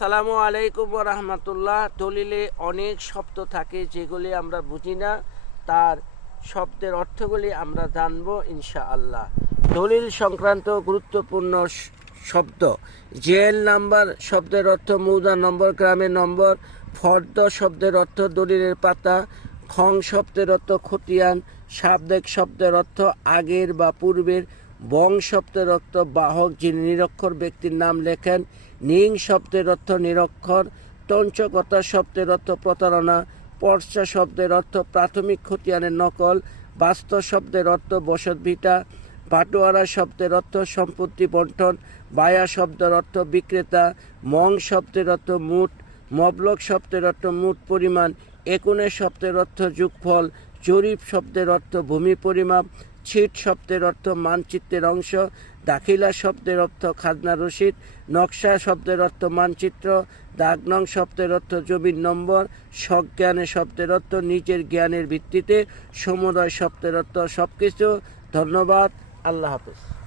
আসসালামু আলাইকুম রহমতুল্লাহ। দলিলে অনেক শব্দ থাকে যেগুলি আমরা বুঝি না। তার শব্দের অর্থগুলি আমরা জানব ইনশা আল্লাহ দলিল সংক্রান্ত গুরুত্বপূর্ণ শব্দ। জেল নাম্বার শব্দের অর্থ মৌজা নম্বর, গ্রামের নম্বর, ফর্দ শব্দের অর্থ দলিলের পাতা, খং শব্দের অর্থ খতিয়ান, শাব্দিক শব্দের অর্থ আগের বা পূর্বের বং শব্দের অর্থ বাহক যিনি নিরক্ষর ব্যক্তির নাম লেখেন নিং শব্দের অর্থ নিরক্ষর তঞ্চকতা শব্দের অর্থ প্রতারণা পর্চা শব্দের অর্থ প্রাথমিক খতিয়ানের নকল বাস্তব শব্দের অর্থ বসত ভিটা বাটোয়ারা শব্দের অর্থ সম্পত্তি বন্টন বায়া শব্দের অর্থ বিক্রেতা মং শব্দের অর্থ মুঠ মবলক শব্দের অর্থ মুঠ পরিমাণ একুনে শব্দের অর্থ যুগফল জরিপ শব্দের অর্থ ভূমি পরিমাপ ছিট শব্দের অর্থ মানচিত্রের অংশ, দাখিলা শব্দের অর্থ খাজনা রসিদ, নকশা শব্দের অর্থ মানচিত্র দাগনং শব্দের অর্থ জমির নম্বর, সজ্ঞানে শব্দের অর্থ নিজের জ্ঞানের ভিত্তিতে, সমুদয় শব্দের অর্থ সব কিছু ধন্যবাদ। আল্লাহ হাফেজ।